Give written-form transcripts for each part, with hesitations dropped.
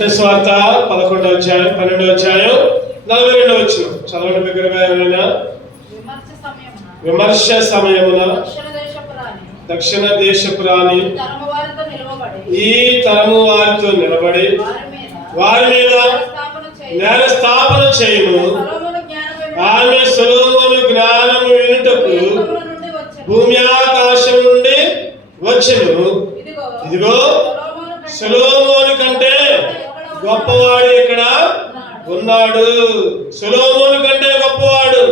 మత్తయి సువార్త 11వ అధ్యాయం 12వ అధ్యాయం 42వ వచనం చదవండి బిగ్గరగా ఎవరైనా. విమర్శ సమయమున దక్షిణ దేశపు రాణి ఈ తరము వారితో నిలబడి వారి మీద నేర స్థాపన చేయము. ఆమె సొలొమోను జ్ఞానము వినుటకు భూమి ఆకాశం నుండి వచ్చెను. ఇదిగో సొలొమోను కంటే గొప్పవాడు ఇక్కడ ఉన్నాడు. సొలొమోను కంటే గొప్పవాడు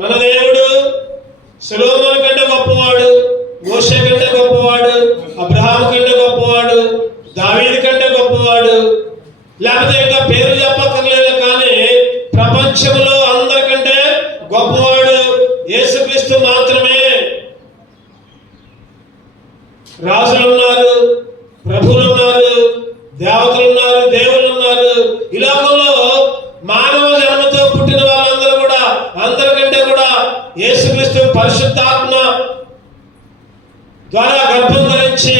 మన దేవుడు. సొలొమోను కంటే గొప్పవాడు, మోషే కంటే గొప్పవాడు, అబ్రహాము కంటే గొప్పవాడు, దావీదు కంటే గొప్పవాడు. లేకపోతే ఇంకా పేరు చెప్పక్కర్లేదు, కానీ ప్రపంచంలో అందరికంటే గొప్పవాడు యేసుక్రీస్తు మాత్రమే. రాజులు ఉన్నారు, ప్రభువులు ఉన్నారు, దేవతలు ఉన్నారు, దేవుళ్ళు ఉన్నారు. ఈ లోకంలో మానవ జన్మతో పుట్టిన వాళ్ళందరూ కూడా అందరికంటే కూడా యేసుక్రీస్తు పరిశుద్ధాత్మ ద్వారా గర్భం ధరించి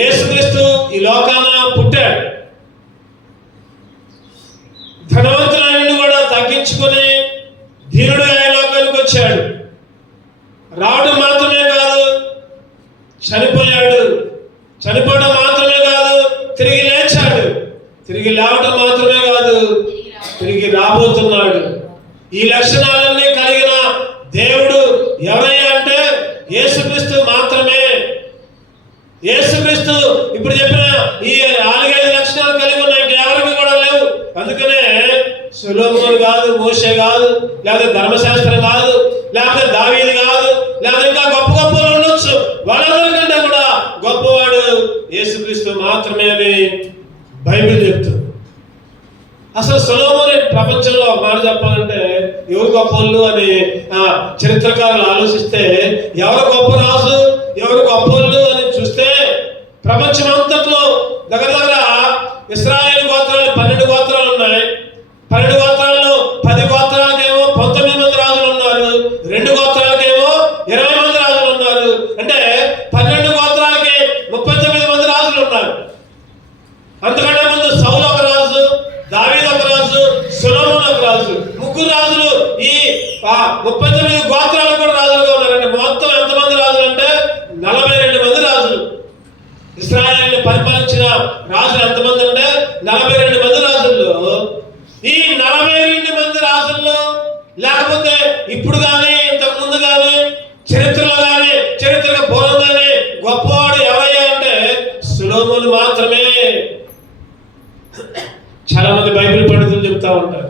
యేసుక్రీస్తు ఈ లోకాన పుట్టాడు. ధనవంతులైన కూడా తగ్గించుకొని ధీరుడు ఈ లోకానికి వచ్చాడు. రావడం మాత్రమే కాదు, చనిపోయాడు. చనిపోవడం మాత్రమే కాదు, తిరిగి లేచాడు. తిరిగి లేవడం మాత్రమే కాదు, తిరిగి రాబోతున్నాడు. ఈ లక్షణాలన్నీ కలిగిన దేవుడు ఎవరయ్యా అంటే యేసుక్రీస్తు మాత్రమే. యేసుక్రీస్తు ఇప్పుడు చెప్పిన ఈ 4-5 లక్షణాలు కలిగి ఉన్నాయి, ఎవరికి కూడా లేవు. అందుకనే సొలొమోను కాదు, మోషే కాదు, లేకపోతే ధర్మశాస్త్రం కాదు, లేకపోతే దావీదు కాదు, లేకపోతే ఇంకా గొప్ప గొప్పలు ఉండొచ్చు, వాళ్ళందరికంటే కూడా గొప్పవాడు యేసుక్రీస్తు మాత్రమే అని బైబిల్ చెప్తుంది. అసలు సొలొమోను ప్రపంచంలో ఒక మాట చెప్పాలంటే ఎవరు గొప్పవాళ్ళు అని చరిత్రకారులు ఆలోచిస్తే, ఎవరు గొప్ప రాజు, ఎవరు గొప్పవాళ్ళు అని చూస్తే ప్రపంచం అంతట్లో దగ్గర దగ్గర ఇశ్రాయేలు గోత్రాలు 12 గోత్రాలు ఉన్నాయి. 12 గోత్రాల్లో 10 గోత్రాలకేమో 19 మంది రాజులు ఉన్నారు, 2 గోత్రాలకేమో 20 మంది రాజులు ఉన్నారు. అంటే 12 గోత్రాలకి 39 మంది రాజులు ఉన్నారు. అంతకంటే ముందు సౌలు ఒక రాజు, దావీదు ఒక రాజు, సొలొమోను ఒక రాజు. 3 రాజులు ఈ 39 గోత్రాలకు కూడా రాజులుగా ఉన్నారంటే మొత్తం ఎంతమంది రాజులు అంటే 42 మంది రాజులు. ఇశ్రాయేలుని పరిపాలించిన రాజులు ఎంతమంది అంటే 42 మంది రాజుల్లో, ఈ 42 మంది రాజుల్లో లేకపోతే ఇప్పుడు కానీ ఇంతకు ముందు కానీ చరిత్రలో కానీ చరిత్ర పూర్వం కానీ గొప్పవాడు ఎవరయ్యా అంటే సొలొమోను మాత్రమే. చాలా మంది బైబిల్ పండితులు చెప్తా ఉంటారు,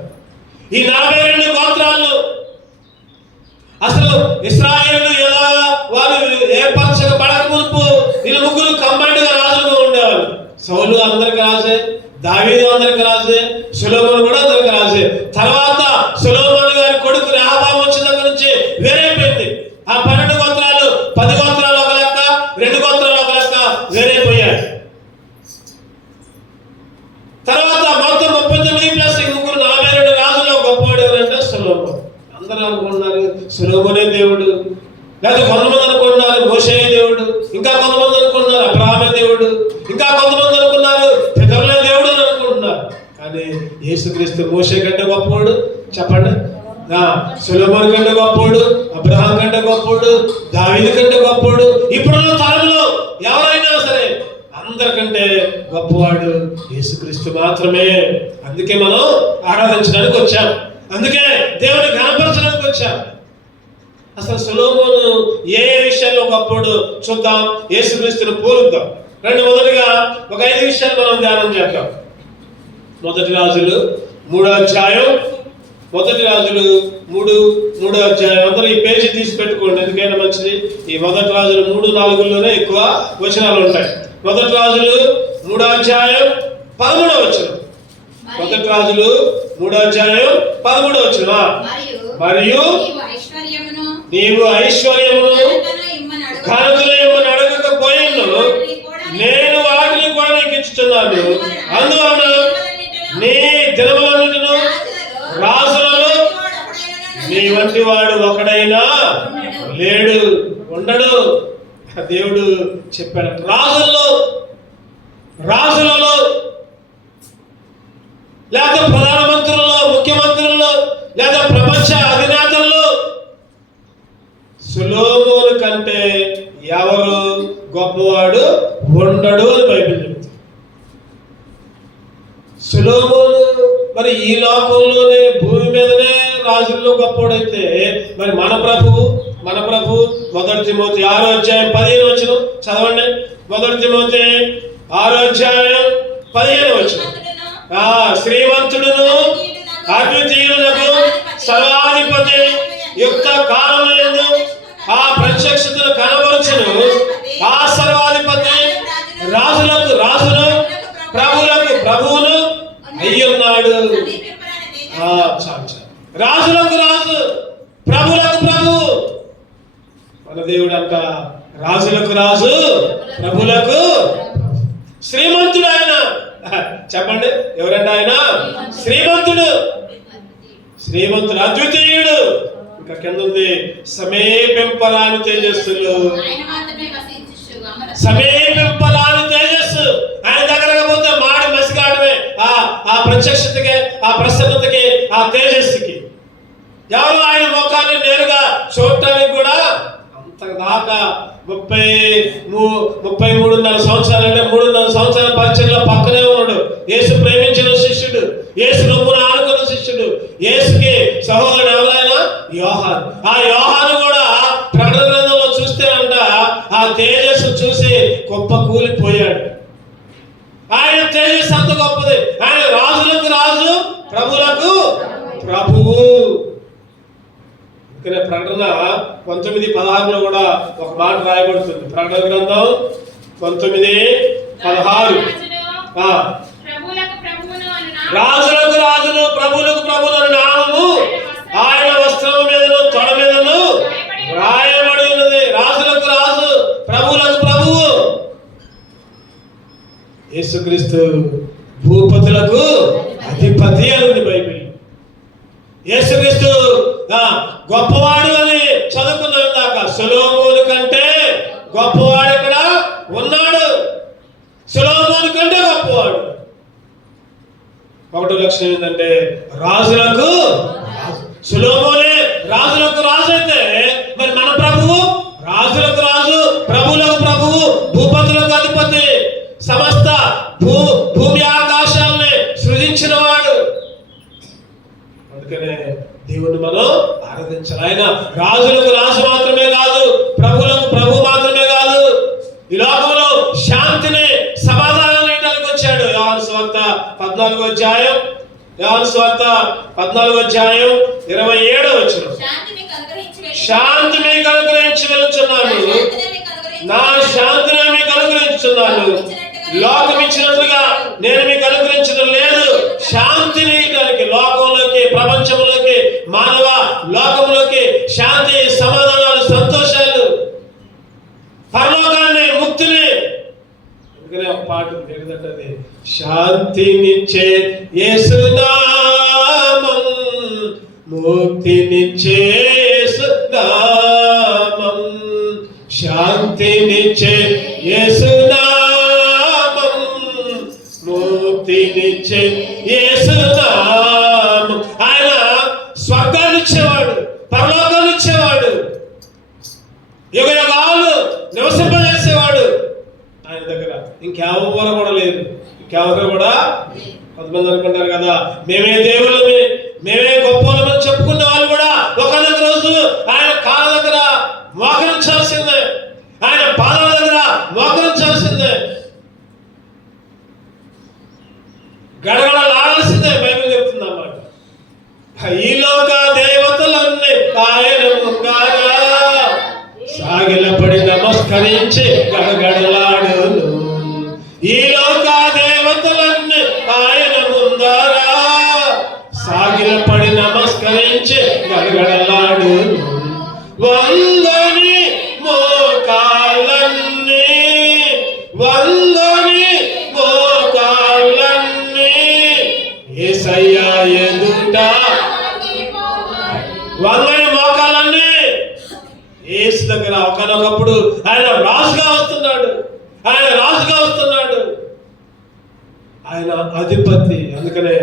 ఈ 42 గోత్రాలు అసలు ఇశ్రాయేలు ఎలా వారు ఏర్పరచబడక మునుపు వీళ్ళు 3 కంబైన్డ్ గా రాజులుగా ఉండేవారు. సౌలు అందరికి రాజే, దావీదు అందరికి రాజే, సొలొమోను కూడా అందరికి రాజే. తర్వాత సొలొమోను గారి కొడుకు రెహబాము వచ్చిన దగ్గర నుంచి వేరైపోయింది. ఆ 12 గోత్రాలు 10 గోత్రాలు ఒక లెక్క, 2 గోత్రాలు ఒక లెక్క వేరైపోయాయి. తర్వాత మొత్తం 39 ప్లస్ 42 రాజుల్లో గొప్పవాడు ఎవరంటే సొలొమోను. అందరూ అనుకుంటున్నారు సొలొమోనే దేవుడు, లేదా కొంతమంది అనుకుంటున్నారు మోషే దేవుడు, ఇంకా కొంతమంది అనుకుంటున్నారు అబ్రహామే దేవుడు, ఇంకా కొంతమంది అనుకున్నారు పితరులే దేవుడు అని అనుకుంటున్నారు. కానీ యేసుక్రీస్తు మోషే కంటే గొప్పవాడు. చెప్పండి, సొలొమోను కంటే గొప్పవాడు, అబ్రహాం కంటే గొప్పవాడు, దావీదు కంటే గొప్పవాడు. ఇప్పుడున్న తరంలో ఎవరైనా సరే అందరికంటే గొప్పవాడు యేసుక్రీస్తు మాత్రమే. అందుకే మనం ఆరాధించడానికి వచ్చాం, అందుకే దేవుని ఘనపరచడానికి వచ్చాం. అసలు సొలొమోను ఏ విషయాల్లో గొప్పవాడు చూద్దాం, యేసుక్రీస్తుని పోలుద్దాం. మొదటిగా ఒక 5 విషయాలు మనం ధ్యానం చేద్దాం. మొదటి రాజులు 3వ అధ్యాయం, మొదటి రాజులు 3వ అధ్యాయం. అందరూ ఈ పేజీ తీసి పెట్టుకోండి, ఎందుకైనా మంచిది. ఈ మొదటి రాజులు 3-4లోనే ఎక్కువ వచనాలు ఉంటాయి. మొదటి రాజులు 3వ అధ్యాయం 13వ వచనం. మొదటి రాజులు 3వ అధ్యాయం 13వ వచనం. మరియు నీవు ఐశ్వర్యమును ఘనతను ఇమ్మని అడగకపోయిను, నేను వాటిని కూడా నీకు ఇచ్చుచున్నాను. అందువలన నీ దినములన్నిటిను రాజులలో నీ వంటి వాడు ఒకడైనా లేడు, ఉండడు. దేవుడు చెప్పాడు. రాజులలో లేదా ప్రధానమంత్రుల్లో, ముఖ్యమంత్రుల్లో, లేదా ప్రపంచ అధినేతల్లో సొలొమోను కంటే ఎవరు గొప్పవాడు ఉండడు అని బైబిల్ చెప్తుంది. సొలొమోను మరి ఈ లోకంలోనే, భూమి మీదనే రాజుల్లో గొప్పవాడైతే మరి మన ప్రభు 1 తిమోతి 6వ అధ్యాయం 15వ వచనం చదవండి. 1 తిమోతి 6వ అధ్యాయం 15వ వచనం. శ్రీమంతుడును అద్వితీయులకు సర్వాధిపతి యుక్త కాలమునందు ఆ ప్రత్యక్షతను కనబరచును ఆ సర్వాధిపతి రాజులకు రాజును ప్రభువులకు ప్రభువును అయ్యున్నాడు. రాజులకు రాజు, ప్రభువులకు ప్రభువు. మన దేవుడు అంట రాజులకు రాజు, ప్రభువులకు శ్రీమంతుడు. ఆయన చెప్పండి, ఎవరంటే ఆయన శ్రీమంతుడు, అద్వితీయుడు. ఇంకా కింద ఉంది సమీపింపరాని తేజస్సులు, సమీపింపరాని తేజస్సు. ఆయన దగ్గరకు పోతే మాడి మసిగాడమే ఆ ప్రత్యక్షతకి, ఆ ప్రసన్నతకి, ఆ తేజస్సుకి. ఎవరు ఆయన ముఖాన్ని నేరుగా చూడటానికి కూడా అంతదాకా 33.5 సంవత్సరాలు, అంటే 3.5 సంవత్సరాల పరిచయంలో పక్కనే ఉన్నాడు. యేసు ప్రేమించిన శిష్యుడు, యేసు రొమ్మున ఆనుకున్న శిష్యుడు, యేసుకి సహోదరుడు ఎవరైనా యోహాను. ఆ యోహాను కూడా ప్రకటన గ్రంథంలో చూస్తే అంట ఆ తేజస్సు చూసి గొప్ప కూలిపోయాడు. ఆయన తేజస్సు అంత గొప్పది. ఆయన రాజులకు రాజు, ప్రభువులకు ప్రభువు. ఇక్కడ ప్రకటన 19:16 కూడా ఒక మాట రాయబడుతుంది. ప్రకటన గ్రంథం 19:16 రాజులకు రాజును, ప్రభువులకు ప్రభువును అనే నామము ఆయన వస్త్రం మీదను తొడ మీదను రాయబడి ఉన్నది. రాజులకు రాజు, ప్రభువులకు ప్రభువు. యేసుక్రీస్తు భూపతులకు అధిపతి అని ఉంది బైబిల్. యేసుక్రీస్తు గొప్పవాడు అని చదువుకున్నాం దాకా. సొలొమోను కంటే గొప్పవాడు ఇక్కడ ఉన్నాడు. సొలొమోను కంటే గొప్పవాడు. ఒకటో లక్షణం ఏంటంటే రాజులకు సొలొమోనే రాజులకు రాజు అయితే మరి మన ప్రభువు రాజులకు రాజు, ప్రభువులకు ప్రభువు, భూపతులకు అధిపతి, సమస్త భూమి ఆకాశాలని సృజించిన వాడు. అందుకనే దేవుని మనం ఆరాధించాలి. ఆయన రాజులకు రాజు మాత్రమే కాదు, ప్రభువులకు ప్రభు మాత్రమే కాదు, ఈ లోకంలో శాంతిని, సమాధానం ఇవ్వడానికి వచ్చాడు. యోహాను సువార్త 14వ అధ్యాయం 27వ వచనం. శాంతి మీకు అనుగ్రహించి వెళ్తున్నాను, నా శాంతిని మీకు అనుగ్రహించున్నాను. లోకం ఇచ్చినట్లుగా నేను మీకు అనుగ్రహించడం లేదు. శాంతిని ఇవ్వడానికి లోకంలోకి, ప్రపంచంలోకి, మానవ లోకంలోకి శాంతి, సమాధానాలు, సంతోషాలు, పరలోకాన్ని, ముక్తిని. అందుకనే ఒక పాట ఏంటంటే శాంతినిచ్చే యేసు నామం, ముక్తినిచ్చే యేసు నామం, శాంతినిచ్చే యేసు నామం, ముక్తినిచ్చే యేసు నామం. ఆయన స్వర్గాన్ని ఇచ్చేవాడు, పరలోకాన్ని ఇచ్చేవాడు, యుగ యుగాలు నివసింపజేసేవాడు. ఆయన దగ్గర ఇంకెవరు కూడా లేదు, ఇంకెవరు కూడా. కొంతమంది అనుకుంటారు కదా మేమే దేవుళ్ళని, మేమే గొప్పవాళ్ళమని చెప్పుకున్న వాళ్ళు కూడా ఒకనొక రోజు ఆయన కాళ్ళ దగ్గర మోకరించాల్సిందే, ఆయన పాదాల దగ్గర మోకరించాల్సిందే, గడగడలాడాల్సిందే. బైబిల్ చెప్తుంది అన్నమాట. ఈ లోక దేవతలన్నీ ఆయన ముంగారా సాగిలపడి నమస్కరించి గడగడలాడును. ఈ లోక దేవతలన్నీ ఆయన ముందారా సాగిలపడి నమస్కరించి గడగడలాడును. వందని మోకాళ్ళన్నీ, వందని మోకాళ్ళన్నీ యేసయ్యా ఎదుట, వందని మోకాళ్ళన్నీ యేసు దగ్గర. ఒకనొకప్పుడు ఆయన రాజుగా వస్తున్నాడు, ఆయన రాజుగా వస్తున్నాడు. ఆయన అధిపతి. అందుకనే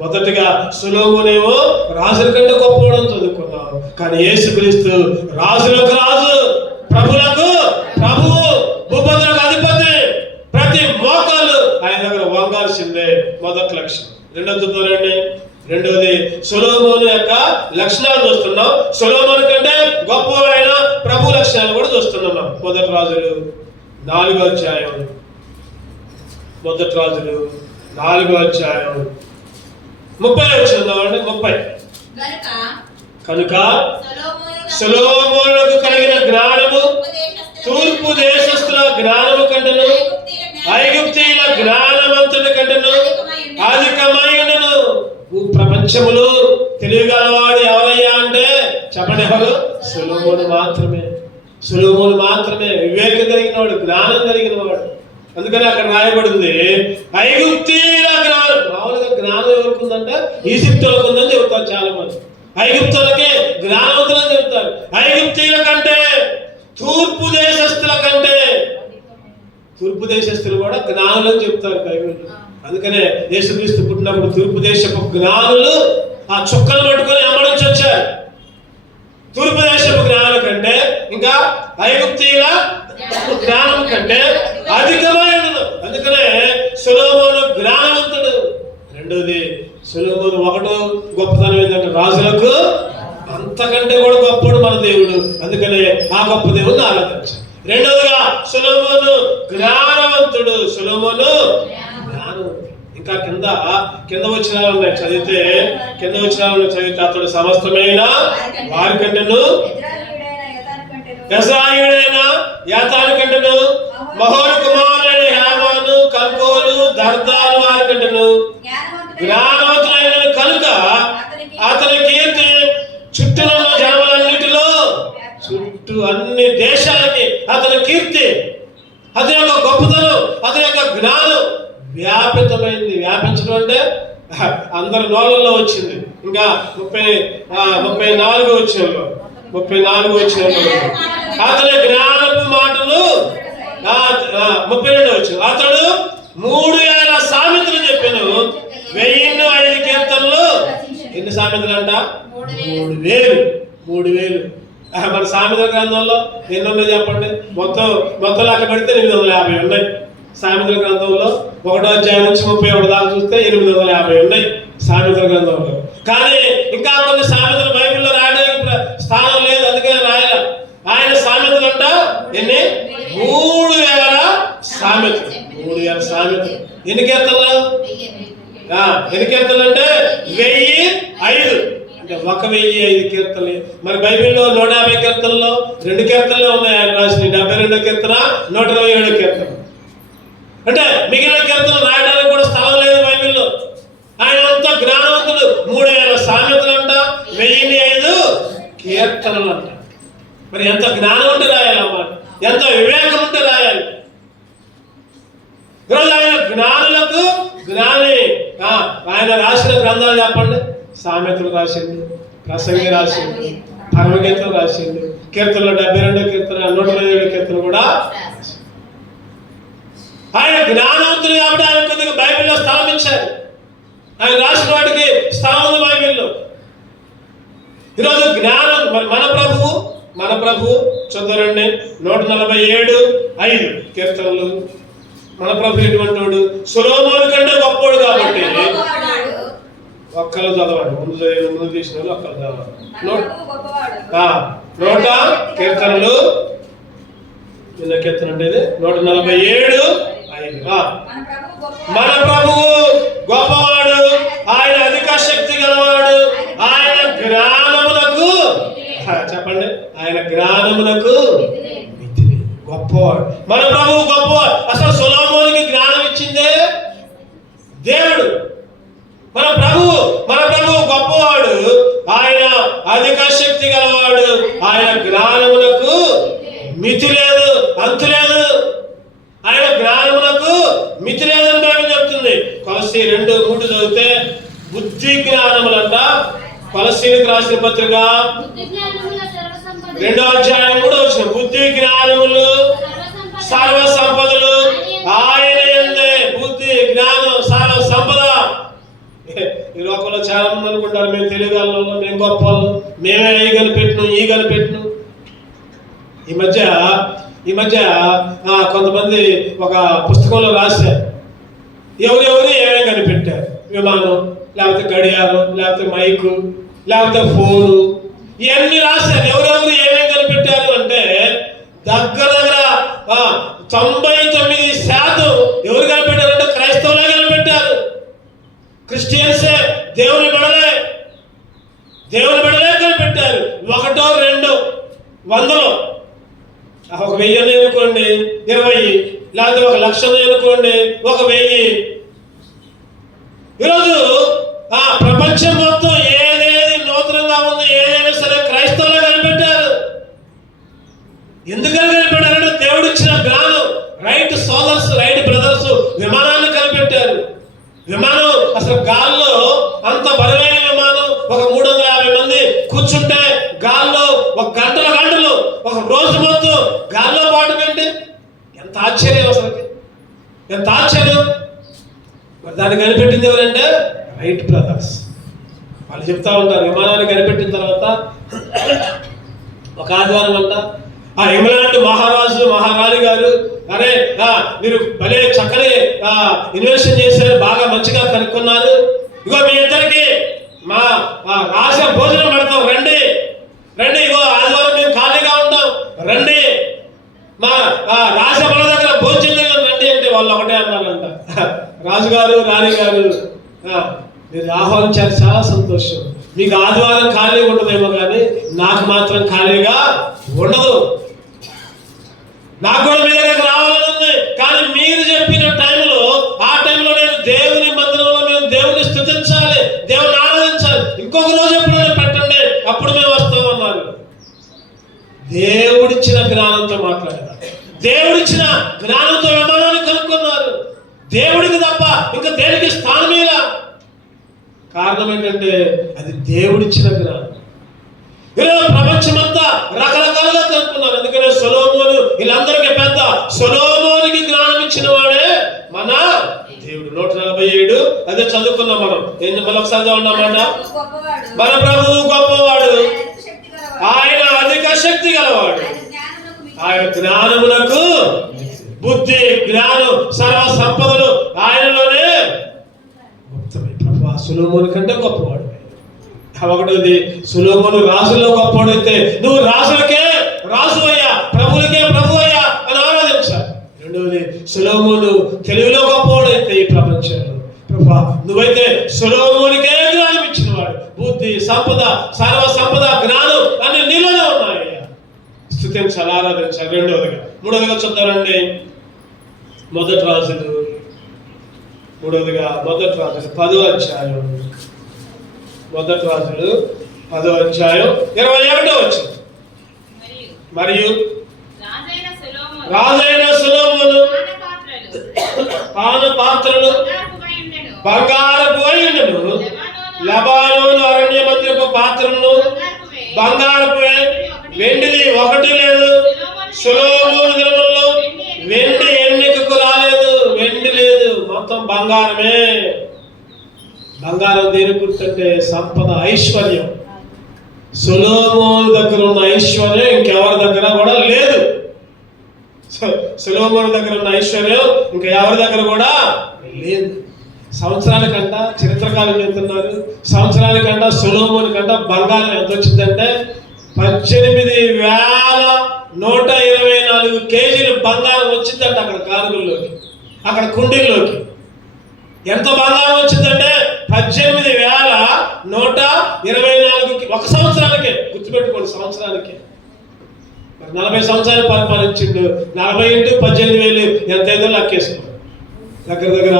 మొదటిగా సొలొమోనేమో రాజుల కంటే గొప్పవాడని చదువుకున్నాం. కానీ యేసుక్రీస్తు రాజులకు రాజు, ప్రభులకు ప్రభువు, భూపతులకు అధిపతి. ప్రతి మోకాలు ఆయన దగ్గర వంగాల్సిందే. మొదటి లక్ష్యం. రెండోది చూద్దామండి. రెండోది సొలొమోను యొక్క లక్షణాలు చూస్తున్నాం. సొలొమోను కంటే గొప్పవాడైన ప్రభు లక్షణాలు కూడా చూస్తున్నాం. మొదటి రాజులు 4వ అధ్యాయం. మొదటి రాజులు 4వ అధ్యాయం 30 వచ్చిందామండి. 30. కనుక సొలొమోనుకు కలిగిన జ్ఞానము తూర్పు దేశస్థుల జ్ఞానము కంటేను ఐగుప్తీయుల జ్ఞానవంతుడి కంటేను అధికమైనను. ప్రపంచములు తెలియగలవాడు ఎవరయ్యా అంటే చెప్పండి, ఎవరు? సొలొమోను మాత్రమే. సొలొమోను మాత్రమే వివేకం కలిగిన వాడు, జ్ఞానం కలిగిన వాడు. అందుకని అక్కడ రాయబడింది ఐగుప్తీయుల జ్ఞానం. మామూలుగా జ్ఞానం ఎవరికి ఉందంటే ఈజిప్టులకు ఉందని చెబుతారు చాలా మంది. ఐగుప్తులకే జ్ఞానవంతులని చెప్తారు. ఐగుప్తీయుల కంటే, తూర్పు దేశస్తుల కంటే, తూర్పు దేశస్తులు కూడా జ్ఞానులని చెప్తారు బైబిల్లో. అందుకనే యేసుక్రీస్తు పుట్టినప్పుడు తూర్పు దేశపు జ్ఞానులు ఆ చుక్కలు పట్టుకొని అమ్మడించి వచ్చారు. తూర్పు దేశపు జ్ఞానం కంటే, ఇంకా ఐగుప్తీయుల జ్ఞానం కంటే అధికమైనది. అందుకనే సొలొమోను జ్ఞానవంతుడు. రెండోది సొలొమోను ఒకటో గొప్పతనం ఏంటంటే రాజులకు అంతకంటే కూడా గొప్పడు మన దేవుడు. అందుకనే ఆ గొప్ప దేవుడిని ఆరాధించాలి. రెండవదిగా సొలొమోను జ్ఞానవంతుడు. సొలొమోను జ్ఞానవంతుడు. ఇంకా కింద వచనాలు ఉన్నాయి చదివితే, అతడు సమస్తమైన వారి కంటేను, యెజ్రాయేలుడైన యాతాను కంటేను, మహోరు కుమారుడైన హేమాను, కల్కోలు, దర్దాను వారి కంటేను జ్ఞానవంతుడైన కనుక అతని కీర్తి చుట్టూనున్న జనములన్నిటిలో, చుట్టూ అన్ని దేశాలకి అతని కీర్తి, అతని యొక్క గొప్పతనం, అతని యొక్క జ్ఞానం వ్యాపించడం అంటే అందరి నోళ్ళల్లో వచ్చింది. ఇంకా 34 వచ్చిన అతని జ్ఞానపు మాటలు 32 వచ్చు. అతడు 3000 సామెతలు చెప్పాను, 1005 కీర్తనలు. ఎన్ని సామెతలు అంట? 3000. మన సామెతల గ్రంథంలో ఎన్ని ఉన్నాయి చెప్పండి? మొత్తం లెక్క పెడితే 850 ఉన్నాయి. సామెతల గ్రంథంలో 1వ అధ్యాయం నుంచి 31 దాకా చూస్తే 850 ఉన్నాయి సామెతల గ్రంథంలో. కానీ ఇంకా కొన్ని సామెతలు బైబిల్లో రాయడానికి స్థానం లేదు, అందుకని రాయాల. ఆయన సామెతలు అంట ఎన్ని? 3000 సామెతలు. 3000 సామెతలు. ఎన్ని కీర్తనలు? ఎన్ని కీర్తనలు అంటే 1005. అంటే 1005 కీర్తనలు. మరి బైబిల్లో 150 కీర్తనలో 2 కీర్తనలే ఉన్నాయి ఆయన రాసిన. 72వ కీర్తన, 127వ కీర్తన. అంటే మిగిలిన కీర్తనలు రాయడానికి కూడా స్థలం లేదు బైబిల్లో. ఆయన అంతా జ్ఞానవంతుడు. 3000 సామెతలు అంట, 1005 కీర్తనలు అంట. మరి ఎంత జ్ఞానం ఉంటే రాయాలన్నమాట, ఎంత వివేకం ఉంటే రాయాలి. ఈరోజు ఆయన జ్ఞానులకు జ్ఞాని. ఆయన రాసిన గ్రంథాలు చెప్పండి. సామెతలు రాసింది, ప్రసంగి రాసింది, పరమగీతం రాసింది, కీర్తనలో 72 కీర్తన, 127 కీర్తన కూడా. ఆయన జ్ఞానవంతుడు కాబట్టి ఆయన కొద్దిగా బైబిల్లో స్థలం ఇచ్చారు. ఆయన రాసిన వాటికి స్థలం ఉంది బైబిల్లో. ఈరోజు జ్ఞానం మన ప్రభువు చదువురండి. 147:5 కీర్తనలు. మన ప్రభు ఎటువంటి వాడు? సొలొమోను కంటే గొప్పవాడు కాబట్టి ఒక్కరు చదవండి. ముందు తీసిన వాళ్ళు ఒక్కరు చదవండి. 100 కీర్తనలు. నిన్న కీర్తన అంటే 147:5. మన ప్రభువు గొప్పవాడు, ఆయన అధిక శక్తి గలవాడు, ఆయన జ్ఞానములకు, చెప్పండి, ఆయన జ్ఞానములకు గొప్పవాడు. మన ప్రభువు గొప్పవాడు. అసలు సొలొమోనుకి జ్ఞానం ఇచ్చిందే దేవుడు. మన ప్రభువు గొప్పవాడు, ఆయన అధిక శక్తి గలవాడు, ఆయన జ్ఞానములకు మితి లేదు, అంతు లేదు. ఆయన జ్ఞానములకు మితి లేదని బైబిల్ చెప్తుంది. కొలస్సీ 2:3 చదివితే బుద్ధి జ్ఞానములంట. కొలస్సీలకు రాసిన పత్రిక 2వ అధ్యాయం 3వ వచనం. బుద్ధి జ్ఞానములు సర్వ సంపదలు ఆయన యందే. బుద్ధి జ్ఞానం సర్వ లోకంలో చాలా మంది అనుకుంటారు మేము తెలుగు వాళ్ళం, మేము గొప్ప వాళ్ళం, మేమే ఈ కనిపెట్టినాం ఈ కనిపెట్టినాం. ఈ మధ్య కొంతమంది ఒక పుస్తకంలో రాశారు ఎవరెవరు ఏమేమి కనిపెట్టారు. విమానం, లేకపోతే గడియారం, లేకపోతే మైకు, లేకపోతే ఫోను, ఇవన్నీ రాశారు. ఎవరెవరు ఏమేమి కనిపెట్టారు అంటే దగ్గర 99% ఎవరు కనిపెట్టారంటే క్రైస్తవులే కనిపెట్టారు. క్రిస్టియన్సే దేవుని బిడ్డలే కనిపెట్టారు. 1, 2, 100, 1000 అనుకోండి 20, లేకపోతే 1,00,000 అనుకోండి 1000. ఈరోజు ప్రపంచం మొత్తం ఏదేది నూతనంగా ఉంది ఏదైనా సరే క్రైస్తవులే కనిపెట్టారు. ఎందుకని కనిపెట్టారంటే దేవుడు ఇచ్చిన జ్ఞానం. రైట్ సోదర్స్, రైట్ బ్రదర్స్ విమానాన్ని కనిపెట్టారు. విమానం అసలు గాల్లో అంత బరువైన విమానం, ఒక 350 మంది కూర్చుంటే గాల్లో ఒక గంటలు ఒక రోజు మొత్తం గాల్లో పాటు ఏంటి, ఎంత ఆశ్చర్యం అసలు, ఎంత ఆశ్చర్యం. మరి దాన్ని కనిపెట్టింది ఎవరంటే రైట్ బ్రదర్స్. వాళ్ళు చెప్తా ఉంటారు విమానాన్ని కనిపెట్టిన తర్వాత ఒక ఆదివారం అంట ఇంగ్లాండ్ మహారాణి గారు అరే మీరు భలే చక్కని ఇన్వెన్షన్ చేశారు, బాగా మంచిగా కనుక్కున్నారు, ఇగో మీ ఇద్దరికి మా రాజ భోజనం పెడతాం, రండి ఇగో ఆదివారం మేము ఖాళీగా ఉంటాం, రండి మా రాజభవన దగ్గర భోజనం రండి అంటే వాళ్ళు ఒకటే అన్నారంట. రాజుగారు రాణి గారు మీరు ఆహ్వానించారు, చాలా సంతోషం, మీకు ఆదివారం ఖాళీగా ఉండదేమో కానీ నాకు మాత్రం ఖాళీగా ఉండదు, నాకు కూడా మీ దగ్గరకు రావాలని ఉంది. కానీ మీరు చెప్పిన టైంలో ఆ టైంలో నేను దేవుని మందిరంలో మేము దేవుని స్తుతించాలి, దేవుని ఆరాధించాలి, ఇంకొక రోజు ఎప్పుడైనా పెట్టండి అప్పుడు మేము వస్తామన్నారు. దేవుడిచ్చిన జ్ఞానంతో మాట్లాడారు, దేవుడిచ్చిన జ్ఞానంతో విమానాన్ని కనుక్కున్నారు. దేవుడికి తప్ప ఇంకా దేనికి స్థానమేల. కారణం ఏంటంటే అది దేవుడిచ్చిన జ్ఞానం. ఈరోజు ప్రపంచమంతా రకరకాలుగా కనుక్కున్నారు. అందుకనే సొలొమోను వీళ్ళందరికీ పెద్ద, సొలొమోనుకి జ్ఞానం ఇచ్చిన వాడే మన దేవుడు. 147 అదే చదువుకున్నాం మనం. మనం ఒకసారి ఉన్నామాట. మన ప్రభువు గొప్పవాడు, ఆయన అధిక శక్తి గలవాడు, ఆయన జ్ఞానమునకు బుద్ధి జ్ఞానం సర్వ సంపదలు ఆయనలోనే గుప్తమై. ప్రభు సొలొమోను కంటే గొప్పవాడు. ఒకటిది సొలొమోను రాజులో గొప్పవాడైతే నువ్వు రాజులకే రాజు అయ్యా, ప్రభులకే ప్రభు అయ్యా అని ఆరాధించాలి. రెండవది సొలొమోను తెలుగులో గొప్పవాడైతే ఈ ప్రపంచంలో ప్రభా నువ్వైతే సొలొమోనుకే జ్ఞానం ఇచ్చిన వాడు, బుద్ధి సంపద సర్వ సంపద జ్ఞానం అన్ని నీలోనే ఉన్నాయ్యా, స్తుతించాలి, ఆరాధించాలి. మూడవదిగా చూద్దామండి మొదటి రాజులు 10వ అధ్యాయం. మొదటి రాజులు 10వ అధ్యాయం 21వ వచనం. మరియు రాజైన సొలొమోను పాన పాత్రలు బంగారపు అయినను, లెబానోను అరణ్య మధ్యపు పాత్రను బంగారపు, వెండిది ఒకటి లేదు. సొలొమోను దినముల్లో వెండి ఎన్నికకు రాలేదు, వెండి లేదు, మొత్తం బంగారమే. బంగారం దేని గుర్తుంటే సంపద, ఐశ్వర్యం. సొలొమోను దగ్గర ఉన్న ఐశ్వర్యం ఇంకెవరి దగ్గర కూడా లేదు. సొలొమోను దగ్గర ఉన్న ఐశ్వర్యం ఇంకా ఎవరి దగ్గర కూడా లేదు. సంవత్సరానికంట చరిత్రకారులు చెప్తున్నారు, సంవత్సరానికంట సొలొమోను కంట బంగారం ఎంత వచ్చిందంటే 18,124 కేజీలు బంగారం వచ్చిందంట అక్కడ కానుకల్లోకి, అక్కడ కుండీల్లోకి. ఎంత బంగారం వచ్చిందంటే 18,124 ఒక సంవత్సరానికే. గుర్తుపెట్టుకోండి, సంవత్సరానికే. 40 సంవత్సరాలు పరిపాలించిండు. 40 × 18,000 ఎంత ఏదో లెక్కేసుకోండి. దగ్గర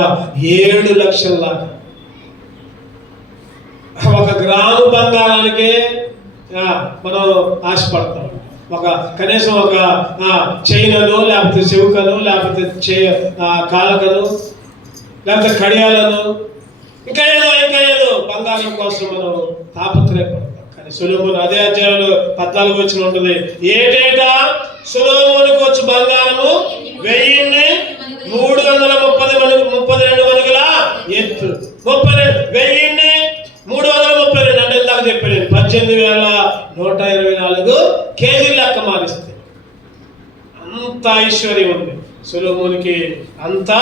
7 లక్షల దాకా. ఒక గ్రాము బంగారానికే మనం ఆశపడతాం. కనీసం ఒక చైనను, లేకపోతే చెవుకను, లేకపోతే కాలకను, లేకపోతే కడియాలను, ఇంకా ఏదో బంగారం కోసం మనం తాపత్రయపడతాం. కానీ సొలొమోను అదే అధ్యాయంలో 14 వచనం ఉంటుంది. ఏటేటా సొలొమోనుకు వచ్చి బంగారము 1,332 మణుగుల ఎత్తు. 1000 ఐశ్వర్యం ఉంది, సొలొమోనుకి అంతా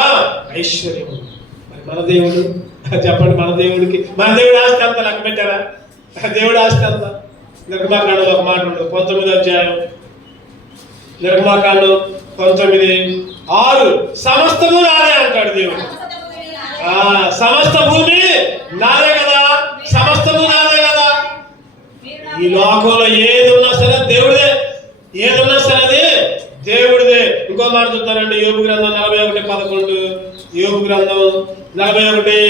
ఐశ్వర్యం ఉంది. మరి మన దేవుడు చెప్పండి, మన దేవుడు ఆస్తి అంతా లెక్క పెట్టారా? దేవుడు ఆస్తి అంతా. నిర్గమాకాండలో ఒక మాట ఉంటుంది, 19వ అధ్యాయం, నిర్గమాకాండం 19:6, సమస్తము నాదే అంటాడు దేవుడు. సమస్త భూమి నాదే కదా, సమస్తము నాదే కదా. ఈ లోకంలో ఏది ఉన్నా సరే దేవుడిదే, ఏది ఉన్నా సరే అది దేవుడిదే. ఇంకో మాట చెప్తారండి, యోబు గ్రంథం 41:11, యోబు గ్రంథం 41:11,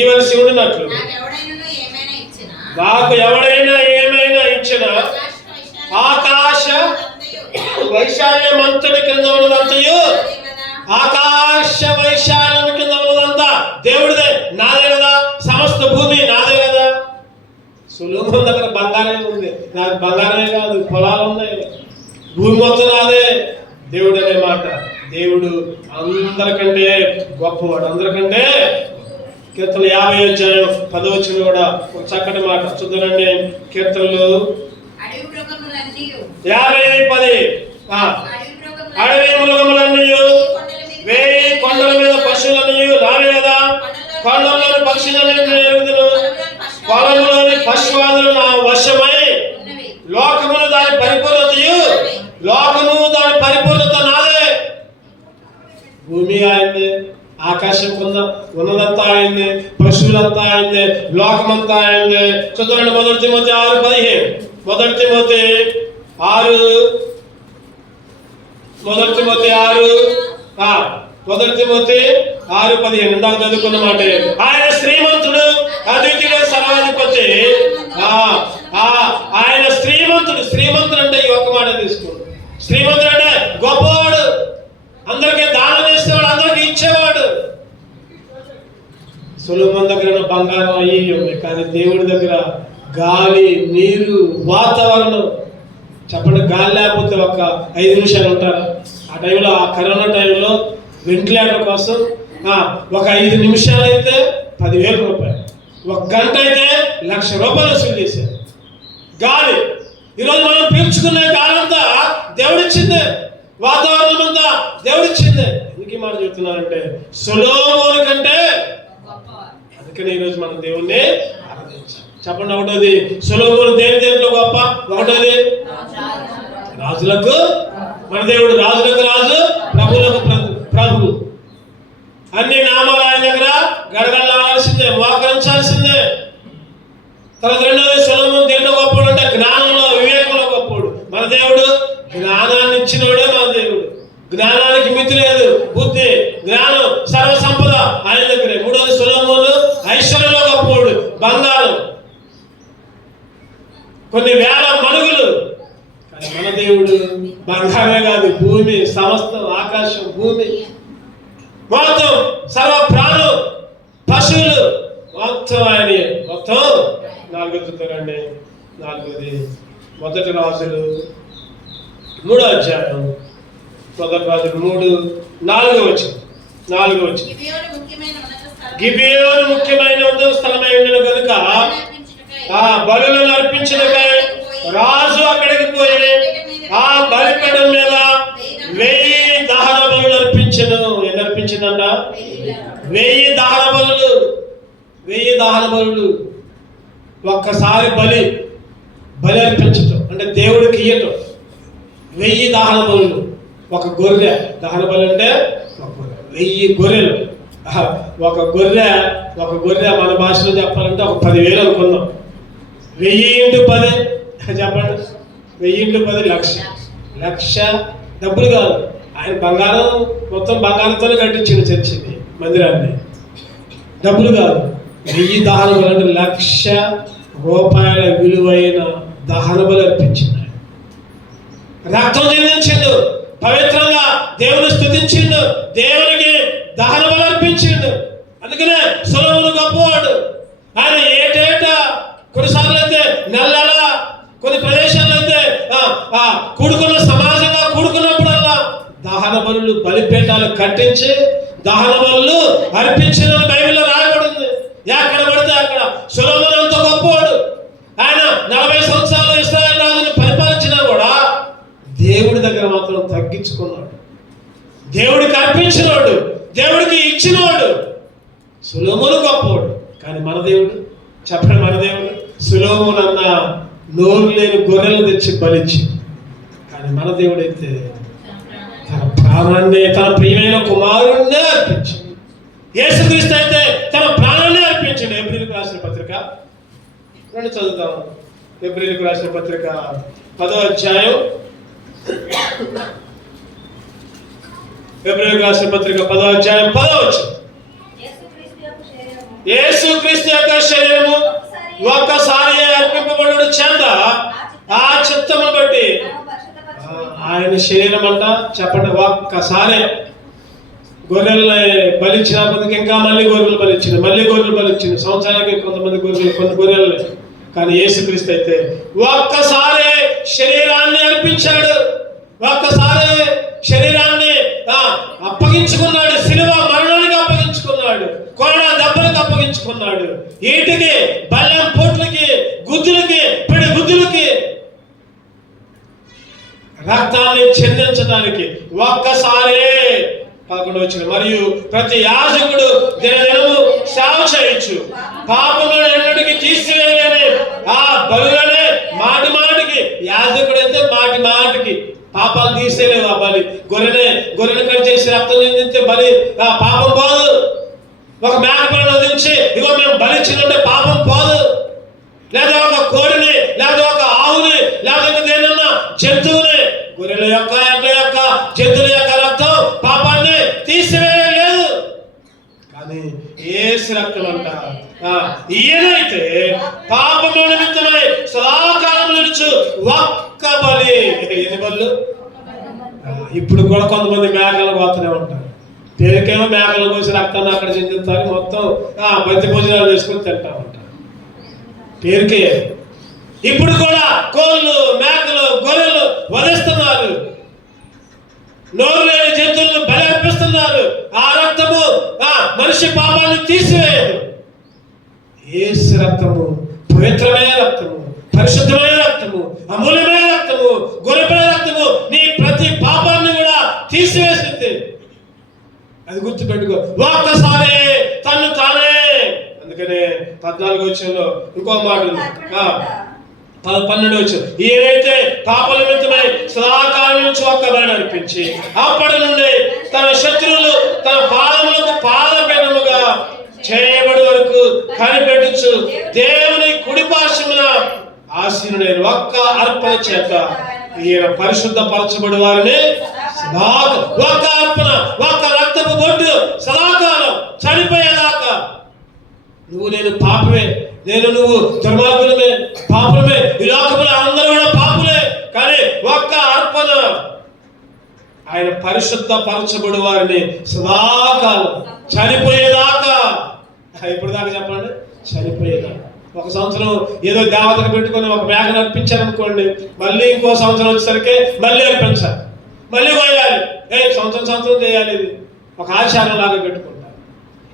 ఇవ్వలసి ఉండినట్లు నాకు ఎవడైనా ఏమైనా ఇచ్చినా ఆకాశ వైశాల్యమంతటి కింద ఉన్నదంతయు, ఆకాశ వైశాల్యం కింద ఉన్నదంతా దేవుడిదే, నాదే కదా. సమస్త భూమి నాదే కదా. సొలొమోను దగ్గర బంగారమే ఉంది, నాకు బంగారమే కాదు, పొలాలు ఉన్నాయి, భూమి మొత్తం నాదే. దేవుడు అనే మాట, దేవుడు అందరికంటే గొప్పవాడు, అందరికంటే. కీర్తనలు 50వ అధ్యాయం 10వ వచనం కూడా ఒక చక్కటి మాట చూద్దామండి. కీర్తనలు 50:10, అడవి మృగములన్నీ, 1000 కొండల మీద పశువులన్నీ నావే కదా. కొండల్లోని పక్షులను ఎరుగుదును, పొలంలోని పశువాదులు నా వశమై, లోకమును దాని పరిపూర్ణతయు, లోకము దాని పరిపూర్ణత నాదే. భూమి ఆయనదే, ఆకాశం ఉన్నదంతా ఆయనదే, పశువులంతా ఆయనదే, లోకమంతా ఆయనదే. చూద్దామండి, 1 తిమోతి 6:15, 1 తిమోతి 6:15 ఇందాక చదువుకున్న మాట. ఆయన శ్రీమంతుడు, అద్వితీయ సర్వాధిపతి. ఆయన శ్రీమంతుడు అంటే ఈ ఒక్క మాట తీసుకోండి. శ్రీమంతుడు అంటే గొప్పవాడు, అందరికీ దానం చేసేవాడు, అందరికీ ఇచ్చేవాడు. సొలొమోను దగ్గర బంగారం అయ్యి ఉంది, కానీ దేవుడి దగ్గర గాలి, నీరు, వాతావరణం. చెప్పండి, గాలి లేకపోతే ఒక 5 నిమిషాలు ఉంటారా? ఆ టైంలో, ఆ కరోనా టైంలో వెంటిలేటర్ కోసం ఒక 5 నిమిషాలు అయితే 10,000 రూపాయలు, 1 గంట అయితే ₹1,00,000 వసూలు చేశారు. గాలి, ఈరోజు మనం పీల్చుకునే గాలంతా దేవుడిచ్చిందే, వాతావరణం అంతా దేవుడిచ్చిందే. ఎందుకు ఈ మాట చెప్తున్నానంటే, సొలొమోను కంటే. అందుకని ఈరోజు మనం దేవుణ్ణి ఆరాధించాలి. చెప్పండి, ఒకటోది సొలొమోను దేంట్లో గొప్ప? ఒకటోది రాజులకు మన దేవుడు, రాజులకు రాజు, ప్రభువులకు ప్రభు. అన్ని నామాలు ఆయన దగ్గర గడగడలాల్సిందే, మోకరించాల్సిందే. తర్వాత రెండోది సొలొమోను దేంట్లో గొప్పడు అంటే జ్ఞానంలో, వివేకంలో గొప్పడు. మన దేవుడు జ్ఞానాన్ని ఇచ్చినవాడే మన దేవుడు. జ్ఞానానికి మితి లేదు, బుద్ధి, జ్ఞానం, సర్వ సంపద ఆయన దగ్గరే. మూడోది సొలొమోను ఐశ్వర్యంలో గొప్పవాడు, బంగారం, కొన్ని వేల మణుగులు. కానీ మన దేవుడు బంగారమే కాదు, భూమి, సమస్తం, ఆకాశం, భూమి మొత్తం, సర్వ ప్రాణం, పశువులు మొత్తం ఆయన. మొత్తం 4వ చూద్దామండి. 4వది 1 రాజులు 3వ అధ్యాయం, 1 రాజులు 3:4 వచనం. గిబియోను ముఖ్యమైన ఉన్నత స్థలమై ఉండిన కనుక బలులను అర్పించుటకై రాజు అక్కడికి పోయి ఆ బలిపీఠం మీద 1000 దహన బలులు అర్పించెను. ఎన్ని అర్పించిందంట? 1000 దహన బలులు. 1000 దహన బలులు. ఒక్కసారి బలి అర్పించటం అంటే దేవుడికి ఇయ్యటం. 1000 దహన బలులు. ఒక గొర్రె దహన బలి అంటే 1000 గొర్రెలు. ఒక గొర్రె మన భాషలో చెప్పాలంటే ఒక 10,000 అనుకుందాం. 1000 × 10 చెప్పండి, 1000 × 10 1,00,000 డబ్బులు కాదు. ఆయన బంగారం, మొత్తం బంగారంతోనే కట్టించింది చర్చిని, మందిరాన్ని. డబ్బులు కాదు. 1000 దహన బలి అంటే ₹1,00,000 విలువైన దహన బలి అర్పించింది. రక్తం చెందించిండు, పవిత్రంగా దేవుని స్తుతించిండు, దేవునికి దహన బలి అర్పించిండు. అందుకనే సొలొమోను గొప్పవాడు. ఆయన ఏటేటా, కొన్నిసార్లు అయితే నెల, కొన్ని ప్రదేశాల్లో అయితే కూడుకున్న సమాజంగా కూడుకున్నప్పుడల్లా దహన బలులు, బలిపీఠాలు కట్టించి దహన బలులు అర్పించిన బైబిల్లో రాయబడింది. ఎక్కడ పడితే అక్కడ. సొలొమోను అంత గొప్పవాడు. ఆయన 40 సంవత్సరాలు ఇశ్రాయేలు రాజుని పరిపాలించినా కూడా దేవుడి దగ్గర మాత్రం తగ్గించుకున్నాడు. దేవుడికి అర్పించినవాడు, దేవుడికి ఇచ్చినవాడు. సొలొమోను గొప్పవాడు, కానీ మన దేవుడు చెప్పండి, మన దేవుడు సొలొమోను అన్న నోరు లేని గొర్రెలు తెచ్చి బలిచ్చి, కానీ మన దేవుడైతే తన ప్రాణాన్ని తన ప్రియమైన కుమారుణ్ణే అర్పించింది. యేసుక్రీస్తు అయితే తన ప్రాణాన్ని అర్పించండి. ఎబ్రీయులకు రాసిన పత్రిక రెండు చదువుతాం. ఎబ్రీయులకు రాసిన పత్రిక 10వ అధ్యాయం. ఎబ్రీయులకు రాసిన పత్రిక 10వ అధ్యాయం 10వ వచనం. యేసుక్రీస్తు యొక్క శరీరము ఒక్కసారి అర్పింపబడుట చేత ఆ చిత్తమును బట్టి ఆయన శరీరం అంట చెప్పండి ఒక్కసారి గొర్రెల్ని బలిచ్చిన కొద్దికి ఇంకా మళ్ళీ గొర్రెలు బలిచ్చింది, మళ్ళీ గొర్రెలు బలిచ్చింది. సంవత్సరానికి కొంతమంది గొర్రెలు, కొన్ని గొర్రెలు. కానీ యేసుక్రీస్తు అయితే ఒక్కసారి శరీరాన్ని అర్పించాడు, ఒక్కసారి శరీరాన్ని అప్పగించుకున్నాడు, శిలువ మరణానికి అప్పగించుకున్నాడు, కొరడా దెబ్బలకు అప్పగించుకున్నాడు, ఈటికి బల్లెం పోట్లకి గుద్దులకి పిడి గుద్దులకి రక్తాన్ని చెందించడానికి ఒక్కసారే 11 వచ్చిన. మరియు ప్రతి యాజకుడు దినదినము సేవ చేయొచ్చు, పాపములను ఎన్నటికి తీసివేయని ఆ బలులనే మాటి మాటికి. యాజకుడు అయితే మాటి మాటికి పాపాలు తీసేలేవు. ఆ బలి గొర్రెని కట్ చేసి రక్తం చెందితే బలి పాపం పోదు. ఒక మేకపిల్లను వదిలించి ఇగో మేము బలిచ్చినంటే పాపం పోదు. లేదా ఒక కోడిని, లేదా ఒక ఆవుని, లేదా దేనన్నా జంతువుని, గొర్రెల యొక్క ఎడ్ల యొక్క జంతువుల యొక్క రక్తం పాపాన్ని తీసివేయలేదు. కానీ యేసు రక్తం అంట ఈయనైతే పాపము నిమిత్తమై సదాకాలం నిలుచు ఒక్క బలి. ఎన్ని బలు? ఇప్పుడు కూడా కొంతమంది మేకలు పోతూనే ఉంటారు. పేరుకేమో మేకలు కోసి రక్తాన్ని అక్కడ చెందుతారు, మొత్తం బంతి భోజనాలు చేసుకుని తింటా ఉంటారు పేరుకే. ఇప్పుడు కూడా కోళ్ళు, మేకలు, గొర్రెలు వధిస్తున్నారు, నోరు లేని జంతువులను బలి అర్పిస్తున్నారు. ఆ రక్తము మనిషి పాపాన్ని తీసివేయదు. యేసు రక్తము పవిత్రమైన రక్తము, పరిశుద్ధమైన రక్తము, అమూల్యమైన రక్తము, గొర్రెపిల్ల రక్తము నీ ప్రతి పాపాన్ని కూడా తీసివేసింది. అది గుర్తుపెట్టుకో. ఒక్కసారి తను తానే. అందుకనే 14 వచనంలో ఇంకో మాట ఉంది. 12 వచనం. ఈయనైతే పాప నిమిత్తమై సదాకాలం నుంచి ఒక్క బలి అర్పించి అప్పటి నుండి తన శత్రువులు తన పాదములకు పాదపీఠముగా చేయబడి వరకు కనిపెట్టుచు దేవుని కుడి పార్శ్వమున ఆసీనుడైన ఒక్క అర్పణ చేత ఈయన పరిశుద్ధపరచబడి వారిని ఒక్క అర్పణ, ఒక్క రక్తపు బొట్టు సదాకాలం చనిపోయేదాకా. నువ్వు నేను పాపమే, నువ్వు దుర్మార్గులమే, పాపులమే, ఈ లోకములో అందరూ కూడా పాపులే. కానీ ఒక్క అర్పణ, ఆయన పరిశుద్ధపరచబడి వారిని సదాకాలం చనిపోయేదాకా. ఇప్పుడు దాకా చెప్పండి, చనిపోయేదాకా. ఒక సంవత్సరం ఏదో దేవతకు పెట్టుకొని ఒక మేకను అర్పించారనుకోండి, మళ్ళీ ఇంకో సంవత్సరం వచ్చేసరికి మళ్ళీ అర్పించాలి, మళ్ళీ పోయాలి. సంవత్సరం చేయాలి. ఇది ఒక ఆచారం లాగా పెట్టుకుంటారు.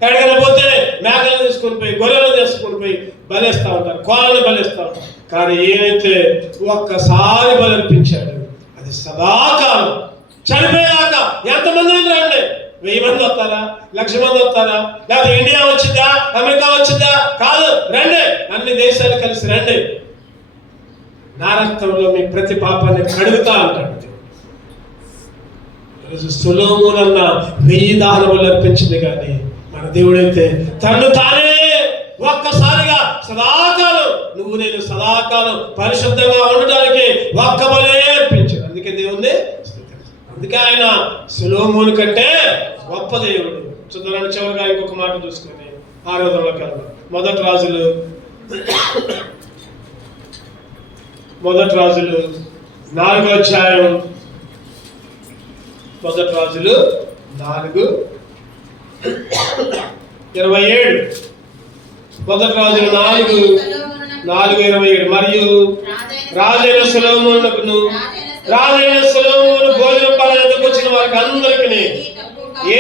ఎక్కడికైనా పోతే మేకలను తీసుకొని పోయి, గొర్రెలను తీసుకొని పోయి బలిస్తూ ఉంటారు, కోళ్ళని బలిస్తూ ఉంటారు. కానీ ఏదైతే ఒక్కసారి బలర్పించాడు, అది సదాకాలం చనిపోయేదాకా. ఎంతమంది రండి, 1000 మంది వస్తారా, 1,00,000 మంది వస్తారా, లేకపోతే ఇండియా వచ్చిందా, అమెరికా వచ్చిందా? కాదు, రండి, అన్ని దేశాలు కలిసి రండి, నా రక్తంలో మీ ప్రతి పాపాన్ని కడుగుతా అంటాడు. సొలొమోను అన్న 1000 దహనబలులు అర్పించింది, కానీ మన దేవుడైతే తను తానే ఒక్కసారిగా సదాకాలం, నువ్వు నేను సదాకాలం పరిశుద్ధంగా ఉండటానికి ఒక్క బలే అర్పించాడు. అందుకే దేవుణ్ణి, అందుకే ఆయన సొలొమోను కంటే గొప్ప దేవుడు. చూద్దాం చివరిగా ఇంకొక మాట చూసుకొని ఆరాధనలోకి వెళ్దాం. మొదటి రాజులు 4వ అధ్యాయం. మొదటి రాజులు 4:27. మొదటి రాజులు 4:27. మరియు రాజైన సొలొమోనును భోజనం పడేందుకు వచ్చిన వారికి అందరికీ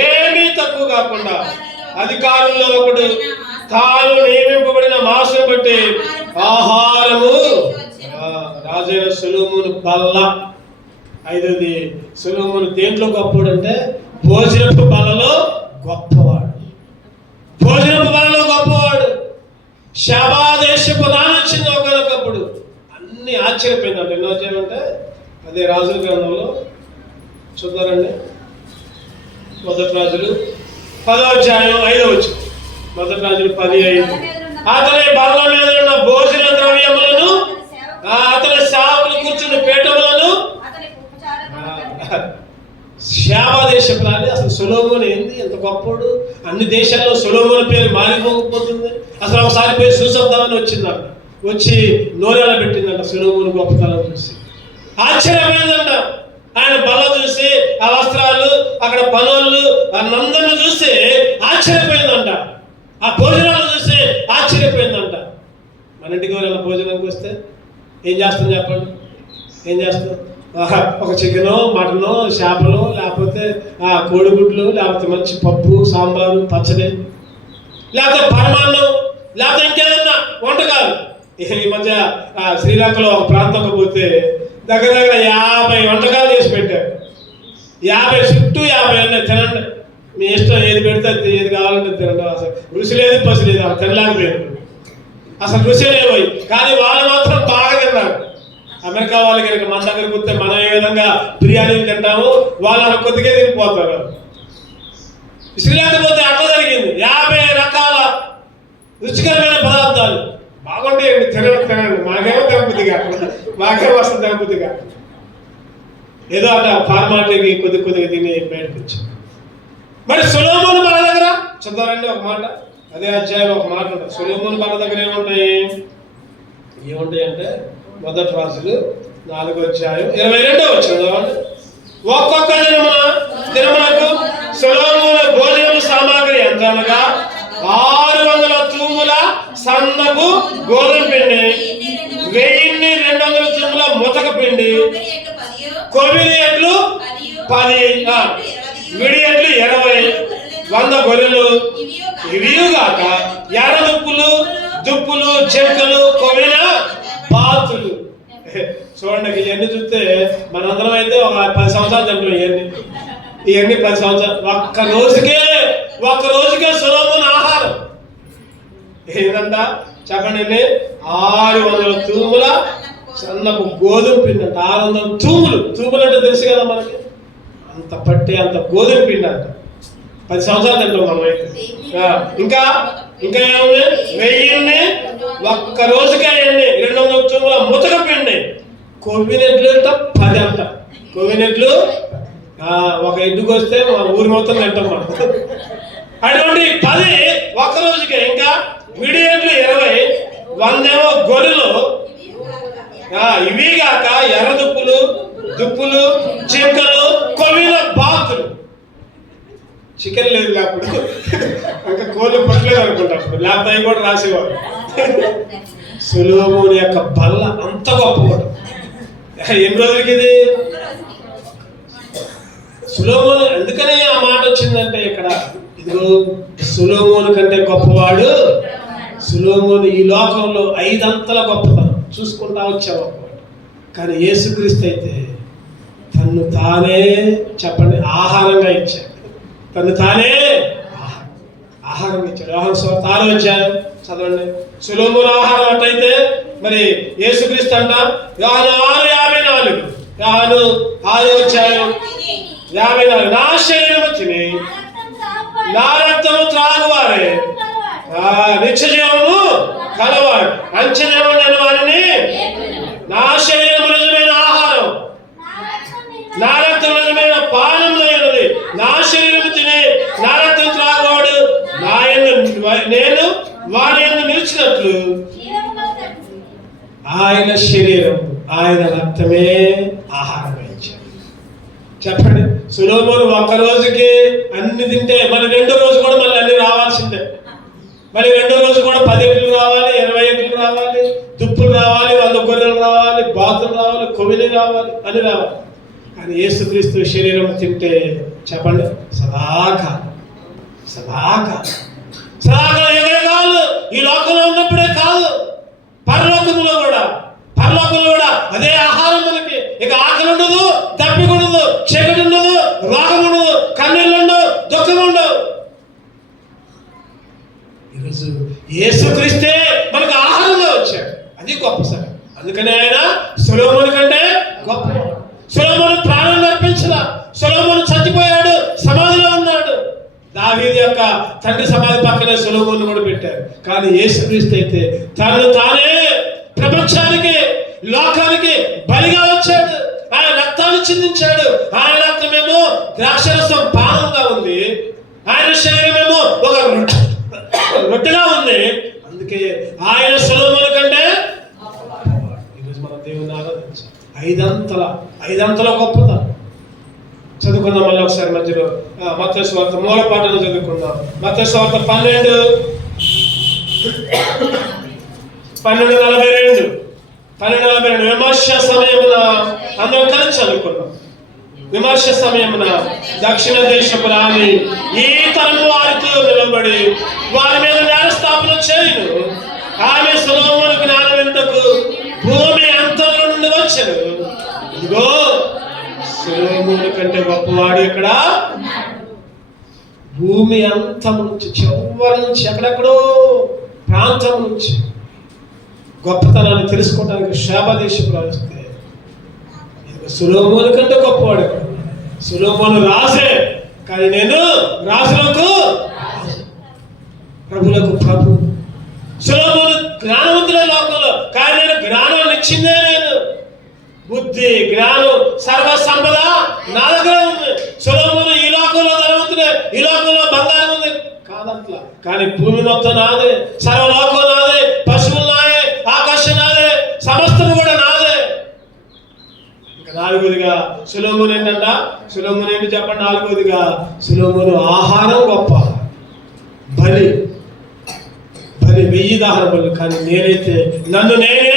ఏమీ తక్కువ కాకుండా అధికారుల్లో ఒకడు తాను నియమింపబడిన మాసం బట్టి ఆహారము. రాజైన సొలొమోను బల్ల. ఐదవది, సొలొమోను దేంట్లో గొప్పవాడు అంటే భోజనపు బలలో గొప్పవాడు. భోజనపు బలలో గొప్పవాడు. షాబా దేశపు నానొచ్చింది ఒకనొకప్పుడు. అన్ని ఆశ్చర్యపోయిందంట. ఎన్నో వచ్చాయంటే అదే రాజుల గ్రంథంలో చూద్దారండి. మొదటి రాజులు 10వ అధ్యాయం 5వ వచనం. మొదటి రాజులు 10:5. అతని బల్ల మీద ఉన్న భోజన ద్రవ్యములను, అతని సేవకులు కూర్చుని పీఠములను. షాబా దేశపు రాని. అసలు సొలొమోను ఏంది, ఎంత గొప్పడు. అన్ని దేశాల్లో సొలొమోను పేరు మారిపోకపోతుంది. అసలు ఒకసారి పోయి చూసొద్దామని వచ్చిందంట. వచ్చి నోరేలా పెట్టిందంట సొలొమోను గొప్పతనం చూసి. ఆశ్చర్యమైందంట. ఆయన బల్ల చూసి, ఆ వస్త్రాలు, అక్కడ పనులు, అందరిని చూసి ఆశ్చర్యపోయిందంట. ఆ భోజనాలు చూసి ఆశ్చర్యపోయిందంట. మన ఇంటికి ఎవరైనా భోజనానికి వస్తే ఏం చేస్తాం చెప్పండి? ఏం చేస్తాం? ఒక చికెను, మటను, చేపలు, లేకపోతే కోడిగుడ్లు, లేకపోతే మంచి పప్పు, సాంబారు, పచ్చడి, లేకపోతే పరమాన్నం, లేకపోతే ఇంకేదన్నా వంటకాలు. ఈ మధ్య శ్రీలంకలో ఒక ప్రాంతంలో పోతే దగ్గర 50 వంటకాలు చేసి పెట్టారు. 50 చుట్టూ 50 ఉన్నాయి. తినండి, మీ ఇష్టం, ఏది పెడితే ఏది కావాలంటే తినండి. అసలు రుచి లేదు, పసి లేదు. అసలు తినలేకపోయారు. అసలు రుచి లేవు. కానీ వాళ్ళు మాత్రం బాగా తిన్నారు. అమెరికా వాళ్ళు కనుక మన దగ్గరికి వస్తే మనం ఏ విధంగా బిర్యానీలు తింటాము, వాళ్ళు కొద్దిగా తినిపోతారు. శ్రీలంక పోతే అట్లా జరిగింది. 50 రకాల రుచికరమైన పదార్థాలు బాగుంటాయండి. తినండి. మాకేమో తినబుద్ధిగా, మాకేమో వస్తుంది తినబుద్ధిగా. ఏదో అట్లా ఫార్మాలిటీకి కొద్దిగా తిని బయటకు వచ్చి. మరి సొలొమోను బల్ల దగ్గర చదవాలండి ఒక మాట. అదే అధ్యాయం ఒక మాట ఉంటుంది. సొలొమోను బల్ల దగ్గర ఏముంటాయి అంటే మొదటి రాజులు 4వ అధ్యాయం 22వ వచనం. ఒక్కొక్క దినమునకు సొలొమోను భోజనము సామాగ్రి ఎంత అనగా 600 తూముల సన్నపు గోధుమ పిండి, 1200 తూముల ముతక పిండి, కొవ్విడి ఎడ్లు 10, విడి ఎడ్లు 20, 100 గొర్రెలు. ఇవిగాక ఎర్ర దుప్పులు, చెక్కలు, కొవ్విన బాతులు. చూడండి, ఇవన్నీ చూస్తే మనందరం అయితే ఒక 10 సంవత్సరాలు తింటాం. ఇవన్నీ 10 సంవత్సరాలు. ఒక్క రోజుకే సొలొమోను ఆహారం ఏంటంట చెప్పండి. 600 తూముల సన్నపు గోధుమ పిండి అంట. 600 తూములు అంటే తెలుసు కదా మనకి. అంత పట్టి అంత గోధుమ పిండి అంట. 10 సంవత్సరాలు తింటాం మనం అయితే. ఇంకా ఏముంది? 1000 ఒక్క రోజుకే 200 తూముల ముతక పిండి. కొవ్వినెడ్లు అంట 10 అంట. కొవ్వినెడ్లు ఒక ఎడ్డుకు వస్తే ఊరి మొత్తం తింటాం మనం. అటువంటి 10 ఒక్క రోజుకే. ఇంకా విడి ఎడ్లు 20, 100 గొర్రెలు. ఇవిగాక ఎర్ర దుప్పులు, జింకలు, కొవ్విన బాతులు. చికెన్ లేదు అప్పుడు, ఇంకా కోళ్ళు పట్టలేదు అనుకుంటా. అప్పుడు లేకపోతే అవి కూడా రాసేవాడు. సొలొమోను యొక్క బల్ల అంత గొప్పవాడు. ఎన్ని రోజులకి ఇది? సొలొమోను. ఎందుకని ఆ మాట వచ్చిందంటే ఇక్కడ ఇదిగో సొలొమోను కంటే గొప్పవాడు. సొలొమోను ఈ లోకంలో 5 అంతల గొప్పతనం చూసుకుంటా వచ్చావు. కానీ యేసుక్రీస్తు అయితే తన్ను తానే చెప్పండి ఆహారంగా ఇచ్చాడు. తను తానే ఆహారం ఇచ్చాడు. యోహాను సువార్త 6వ అధ్యాయం చదవండి. సొలొమోను ఆహారం అట్టయితే మరి యేసుక్రీస్తు అంట యోహాను 6:54. యోహాను 6వ అధ్యాయం 54. నా శరీరము తిని నా రక్తము త్రాగువారే నిత్య జీవము కలవాడు. అంచెదేమో నేను వారిని. నా శరీరము నిజమైన ఆహారం, నా రక్తం నిజమైన పానం ఉన్నది. నా శరీరము తిని నా రక్తం త్రాగువాడు నేను వారి యందు నిలిచినట్లు ఆయన శరీరం ఆయన రక్తమే ఆహారం ఇచ్చాడు. చెప్పండి. సొలొమోను ఒక్క రోజుకి అన్ని తింటే మరి 2వ రోజు కూడా మళ్ళీ అన్ని రావాల్సిందే. మళ్ళీ 2వ రోజు కూడా 10 ఎడ్లు రావాలి, 20 ఎడ్లు రావాలి, దుప్పులు రావాలి, 100 గొర్రెలు రావాలి, బాతులు రావాలి, కొవ్విని రావాలి, అన్ని రావాలి. కానీ యేసుక్రీస్తు శరీరం తింటే చెప్పండి సదాకాలం యుగయుగాలు ఈ లోకంలో ఉన్నప్పుడే కాదు, పరలోకంలో కూడా అదే ఆహారం మనకి. ఇక ఆకలి ఉండదు, దప్పిక ఉండదు, చీకటి ఉండదు, రోగం ఉండదు, కన్నీళ్ళు ఉండవు, దుఃఖం ఉండవు. ఈరోజు యేసుక్రీస్తే మనకు ఆహారంగా వచ్చాడు. అది గొప్ప సరే. అందుకనే ఆయన సొలొమోను కంటే గొప్ప. సొలొమోను ప్రాణం అర్పించలా. సొలొమోను చచ్చిపోయాడు, సమాధిలో ఉన్నాడు. దావీదు యొక్క తండ్రి సమాధి పక్కనే సొలొమోను కూడా పెట్టారు. కానీ యేసుక్రీస్తు అయితే తనను తానే ప్రపంచానికి, లోకానికి బలిగా వచ్చాడు. ఆయన రక్తాన్ని చిందించాడు. ఆయన రక్తమేమో ద్రాక్షరసం పానంగా ఉంది, ఆయన శరీరమేమో ఒక రొట్టెగా ఉంది. అందుకే ఆయన సొలొమోను కంటే ఈరోజు మన దేవుని ఆరాధించాలి. ఐదంతల గొప్పతనం. చదువుకుందాం మళ్ళీ ఒకసారి మధ్యలో మత్తయి సువార్త మూల పాటలు చదువుకుందాం. మత్తయి సువార్త 12:42 విమర్శ సమయమున అందరం కలిసి చదువుకున్నాం. విమర్శ సమయమున దక్షిణ దేశపు రాణి ఈ తరము వారితో నిలబడి వారి మీద న్యాయస్థాపన చేయును. ఆమె సొలొమోను జ్ఞానం ఎంతకు భూమి అంతముల నుండి వచ్చెను. ఇదిగో సొలొమోను కంటే గొప్పవాడు ఇక్కడ. భూమి అంతం నుంచి, చివరి నుంచి, ఎక్కడెక్కడో ప్రాంతం నుంచి గొప్పతనాన్ని తెలుసుకోవడానికి శాపదేశం రాస్తే సొలొమోను కంటే గొప్పవాడు ఇక్కడ. సొలొమోను రాజే, కానీ నేను రాజులకు ప్రభులకు ప్రభు. సొలొమోను జ్ఞానవంతుడే లోకంలో, కానీ నేను జ్ఞానాన్ని ఇచ్చిందే నేను. బుద్ధి, జ్ఞానం, సర్వ సంపద నా దగ్గర ఉంది. సొలొమోను ఈ లోకంలో ధనవంతుడే, ఈ లోకంలో బంగారం ఉంది కాదంట్లా. కానీ భూమి మొత్తం నాదే, సర్వలోకం నాదే, పశువులు నాదే, ఆకాశం నాదే, సమస్తము కూడా నాదే. ఇంకా నాలుగోదిగా సొలొమోను ఏంటంట? సొలొమోను ఏంటి చెప్పండి? నాలుగోదిగా సొలొమోను ఆహారం గొప్ప, బలి 1000 దహన బలు. కానీ నేనైతే నన్ను నేనే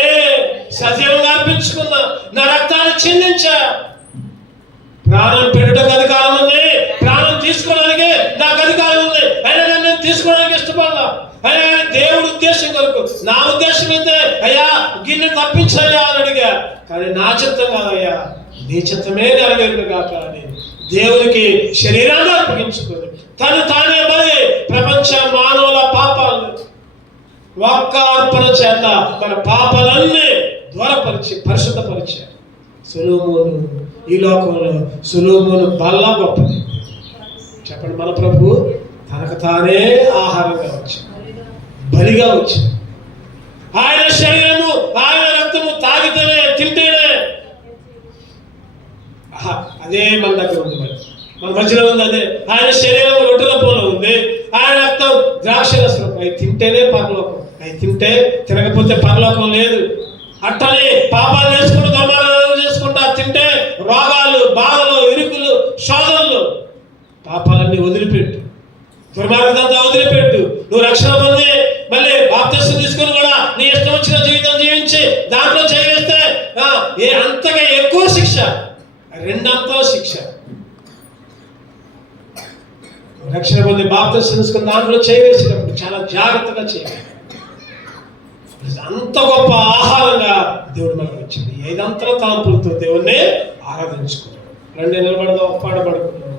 సజీవంగా అర్పించుకున్నా, నా రక్తాన్ని చిందించా. ప్రాణం పెట్టుటకు అధికారం ఉంది, ప్రాణం తీసుకోవడానికి నాకు అధికారం ఉంది. అయినా నేను తీసుకోవడానికి ఇష్టపడలా. అయినా కానీ దేవుడి ఉద్దేశం కొరకు, నా ఉద్దేశం అయితే అయ్యా గిన్నె తప్పించయ్యా అని అడిగా. కానీ నా చిత్తం కాదయ్యా, నీ చిత్తమే నెరవేరును కాక అని దేవునికి శరీరాన్ని అర్పించుకొని తను తానే బలి ప్రపంచ మానవుల పాపాలను ఒక్క అర్పణ చేత మన పాపాలన్నీ దూరపరిచి పరిశుద్ధపరిచారు. సొలొమోను ఈ లోకంలో సొలొమోను బల్ల గొప్పది. చెప్పండి, మన ప్రభు తనకు తానే ఆహారంగా వచ్చాడు, బలిగా వచ్చాడు. ఆయన శరీరము, ఆయన రక్తము తాగితేనే, తింటేనే అదే మన దగ్గర ఉంది. మన మధ్యలో ఉంది అదే. ఆయన శరీరం రొట్టెల పోలో ఉంది, ఆయన రక్తం ద్రాక్షరసం. అవి తింటేనే పరలోకం, అవి తింటే తినకపోతే పరలోకం లేదు. అట్టని పాపాలు చేసుకుంటూ దుర్మార్గాలు చేసుకుంటా తింటే రోగాలు, బాధలు, ఇరుకులు, శోధనలు. పాపాలన్నీ వదిలిపెట్టు, దుర్మార్గంతా వదిలిపెట్టు. నువ్వు రక్షణ పొంది మళ్ళీ బాప్తిసం తీసుకుని కూడా నీ ఇష్టం వచ్చిన జీవితం జీవించి దాంట్లో చేస్తే అంతగా ఎక్కువ శిక్ష, 2 అంతల శిక్ష. రక్షణ పొంది బాప్తిసం తీసుకుని దాంట్లో చేయవేసినప్పుడు చాలా జాగ్రత్తగా చేయాలి. అంత గొప్ప ఆహారంగా దేవుడు మనకు వచ్చింది. 5 అంతల తలంపులతో దేవుణ్ణి ఆరాధించుకున్నాడు. రండి నిలబడదాం, పాడబడుకున్నాం.